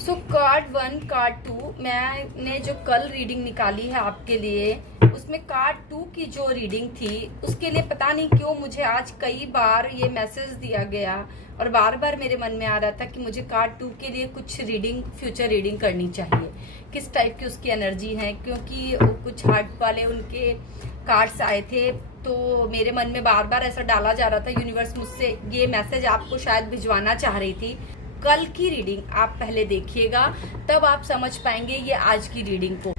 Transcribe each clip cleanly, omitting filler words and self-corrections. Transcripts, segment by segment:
सो card 1 card 2 मैंने जो कल रीडिंग निकाली है आपके लिए, उसमें कार्ड 2 की जो रीडिंग थी उसके लिए पता नहीं क्यों मुझे आज कई बार ये मैसेज दिया गया और बार बार मेरे मन में आ रहा था कि मुझे कार्ड 2 के लिए कुछ रीडिंग, फ्यूचर रीडिंग करनी चाहिए। किस टाइप की उसकी एनर्जी है, क्योंकि कुछ हार्ट वाले उनके कार्ड्स आए थे, तो मेरे मन में बार बार ऐसा डाला जा रहा था। यूनिवर्स मुझसे ये मैसेज आपको शायद भिजवाना चाह रही थी। कल की रीडिंग आप पहले देखिएगा, तब आप समझ पाएंगे ये आज की रीडिंग को।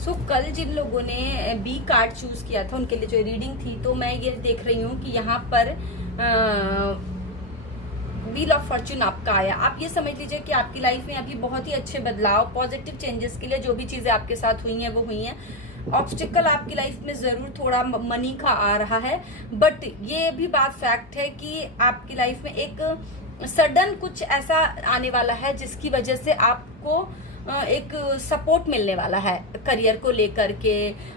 सो कल जिन लोगों ने बी कार्ड चूज किया था उनके लिए जो रीडिंग थी, तो मैं ये देख रही हूँ कि यहाँ पर व्हील ऑफ फॉर्च्यून आपका आया। आप ये समझ लीजिए कि आपकी लाइफ में अभी बहुत ही अच्छे बदलाव, पॉजिटिव चेंजेस के लिए जो भी चीजें आपके साथ हुई हैं वो हुई हैं। ऑब्स्टिकल आपकी लाइफ में जरूर थोड़ा मनी का आ रहा है, बट ये भी बात फैक्ट है कि आपकी लाइफ में एक सडन कुछ ऐसा आने वाला है जिसकी वजह से आपको एक सपोर्ट मिलने वाला है। करियर को लेकर के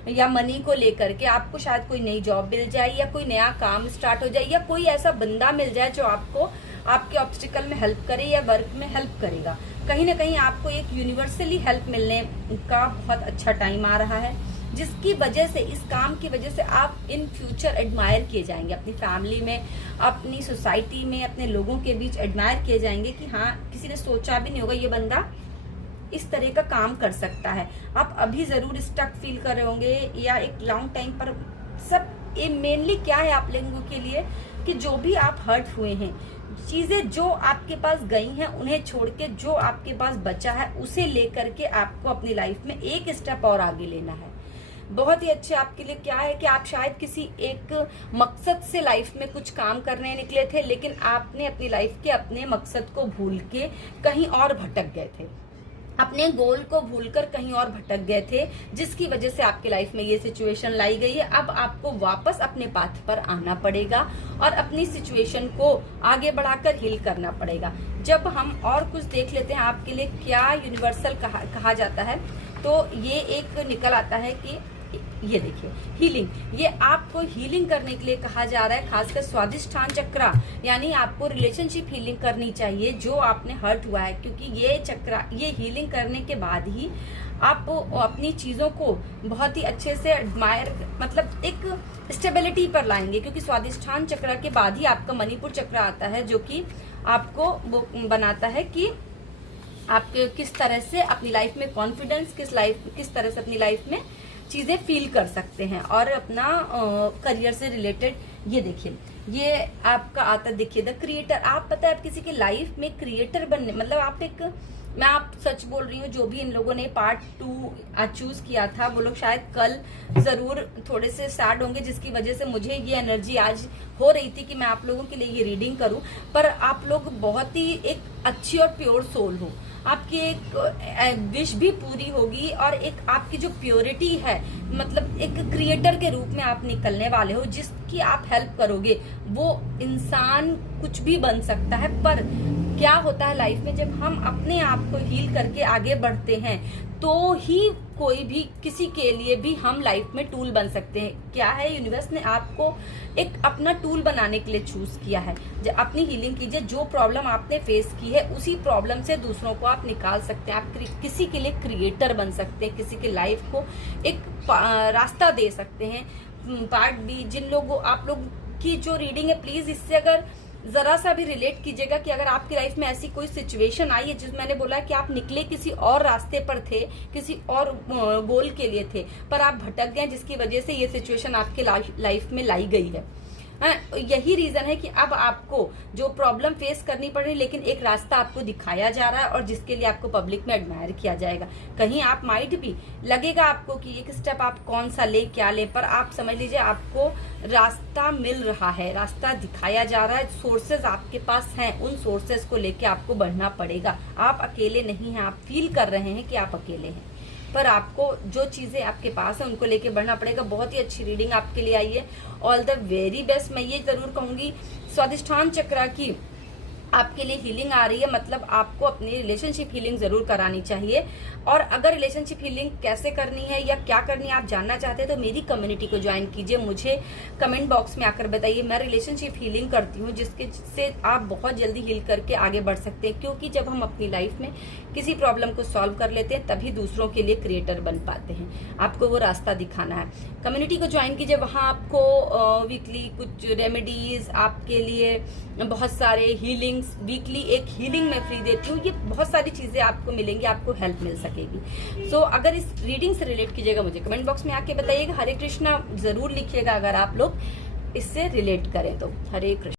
या मनी को लेकर के आपको शायद कोई नई जॉब मिल जाए या कोई नया काम स्टार्ट हो जाए या कोई ऐसा बंदा मिल जाए जो आपको आपके ऑब्स्टिकल में हेल्प करे या वर्क में हेल्प करेगा। कहीं ना कहीं आपको एक यूनिवर्सली हेल्प मिलने का बहुत अच्छा टाइम आ रहा है, जिसकी वजह से, इस काम की वजह से आप इन फ्यूचर एडमायर किए जाएंगे। अपनी फैमिली में, अपनी सोसाइटी में, अपने लोगों के बीच एडमायर किए जाएंगे कि हाँ, किसी ने सोचा भी नहीं होगा ये बंदा इस तरह का काम कर सकता है। आप अभी जरूर स्टक फील कर रहे होंगे या एक लॉन्ग टाइम पर। सब ये मेनली क्या है आप लोगों के लिए कि जो भी आप हर्ट हुए हैं, चीजें जो आपके पास गई हैं उन्हें छोड़ के जो आपके पास बचा है उसे लेकर के आपको अपनी लाइफ में एक स्टेप और आगे लेना है। बहुत ही अच्छे आपके लिए क्या है कि आप शायद किसी एक मकसद से लाइफ में कुछ काम करने निकले थे, लेकिन आपने अपनी लाइफ के अपने मकसद को भूल के कहीं और भटक गए थे, अपने गोल को भूलकर कहीं और भटक गए थे, जिसकी वजह से आपके लाइफ में ये सिचुएशन लाई गई है। अब आपको वापस अपने पाथ पर आना पड़ेगा और अपनी सिचुएशन को आगे बढ़ाकर हील करना पड़ेगा। जब हम और कुछ देख लेते हैं आपके लिए क्या यूनिवर्सल कहा जाता है, तो ये एक निकल आता है कि ये देखिए हीलिंग। ये आपको हीलिंग करने के लिए कहा जा रहा है, खासकर स्वादिष्ठान चक्रा, यानी आपको रिलेशनशिप हीलिंग करनी चाहिए जो आपने हर्ट हुआ है, क्योंकि ये चक्रा, ये हीलिंग करने के बाद ही आप अपनी चीजों को बहुत ही अच्छे से एडमायर, मतलब एक स्टेबिलिटी पर लाएंगे। क्योंकि स्वादिष्ठान चक्र के बाद ही आपका मणिपुर चक्र आता है, जो कि आपको बनाता है कि आप किस तरह से अपनी लाइफ में कॉन्फिडेंस, किस तरह से अपनी लाइफ में चीजें फील कर सकते हैं और अपना करियर से रिलेटेड। ये देखिए, ये आपका आता, देखिए द क्रिएटर। आप पता है आप किसी की लाइफ में क्रिएटर बनने, मतलब आप एक, मैं आप सच बोल रही हूँ, जो भी इन लोगों ने पार्ट 2 चूज किया था वो लोग शायद कल जरूर थोड़े से सैड होंगे, जिसकी वजह से मुझे ये एनर्जी आज हो रही थी कि मैं आप लोगों के लिए ये रीडिंग करूं। पर आप लोग बहुत ही एक अच्छी और प्योर सोल हो, आपकी एक विश भी पूरी होगी और एक आपकी जो प्योरिटी है, मतलब एक क्रिएटर के रूप में आप निकलने वाले हो, जिसकी आप हेल्प करोगे। वो इंसान कुछ भी बन सकता है, पर क्या होता है लाइफ में, जब हम अपने आप को हील करके आगे बढ़ते हैं तो ही कोई भी, किसी के लिए भी हम लाइफ में टूल बन सकते हैं। क्या है, यूनिवर्स ने आपको एक अपना टूल बनाने के लिए चूज किया है। जब अपनी हीलिंग कीजिए, जो प्रॉब्लम आपने फेस की है उसी प्रॉब्लम से दूसरों को आप निकाल सकते हैं। आप किसी के लिए क्रिएटर बन सकते हैं, किसी के लाइफ को एक रास्ता दे सकते हैं। पार्ट बी, जिन लोगों, आप लोग की जो रीडिंग है, प्लीज इससे अगर जरा सा भी रिलेट कीजिएगा कि अगर आपकी लाइफ में ऐसी कोई सिचुएशन आई है, जिस मैंने बोला कि आप निकले किसी और रास्ते पर थे, किसी और गोल के लिए थे, पर आप भटक गए, जिसकी वजह से ये सिचुएशन आपके लाइफ में लाई गई है। यही रीजन है कि अब आपको जो प्रॉब्लम फेस करनी पड़ रही, लेकिन एक रास्ता आपको दिखाया जा रहा है और जिसके लिए आपको पब्लिक में एडमायर किया जाएगा। कहीं आप माइट भी लगेगा आपको कि एक स्टेप आप कौन सा ले, क्या ले, पर आप समझ लीजिए आपको रास्ता मिल रहा है, रास्ता दिखाया जा रहा है, सोर्सेज आपके पास हैं, उन सोर्सेज को लेके आपको बढ़ना पड़ेगा। आप अकेले नहीं हैं, आप फील कर रहे हैं कि आप अकेले हैं, पर आपको जो चीजें आपके पास है उनको लेके बढ़ना पड़ेगा। बहुत ही अच्छी रीडिंग आपके लिए आई है, ऑल द वेरी बेस्ट। मैं ये जरूर कहूंगी स्वादिष्ठान चक्र की आपके लिए हीलिंग आ रही है, मतलब आपको अपनी रिलेशनशिप हीलिंग जरूर करानी चाहिए। और अगर रिलेशनशिप हीलिंग कैसे करनी है या क्या करनी है आप जानना चाहते हैं तो मेरी कम्युनिटी को ज्वाइन कीजिए, मुझे कमेंट बॉक्स में आकर बताइए। मैं रिलेशनशिप हीलिंग करती हूँ जिससे आप बहुत जल्दी हील करके आगे बढ़ सकते हैं, क्योंकि जब हम अपनी लाइफ में किसी प्रॉब्लम को सॉल्व कर लेते हैं तभी दूसरों के लिए क्रिएटर बन पाते हैं। आपको वो रास्ता दिखाना है। कम्युनिटी को ज्वाइन कीजिए, वहाँ आपको वीकली कुछ रेमेडीज, आपके लिए बहुत सारे हीलिंग्स, वीकली एक हीलिंग मैं फ्री देती हूँ। ये बहुत सारी चीजें आपको मिलेंगी, आपको हेल्प मिल सकेगी। सो अगर इस रीडिंग से रिलेट कीजिएगा मुझे कमेंट बॉक्स में आके बताइएगा। हरे कृष्णा जरूर लिखिएगा अगर आप लोग इससे रिलेट करें तो। हरे कृष्ण।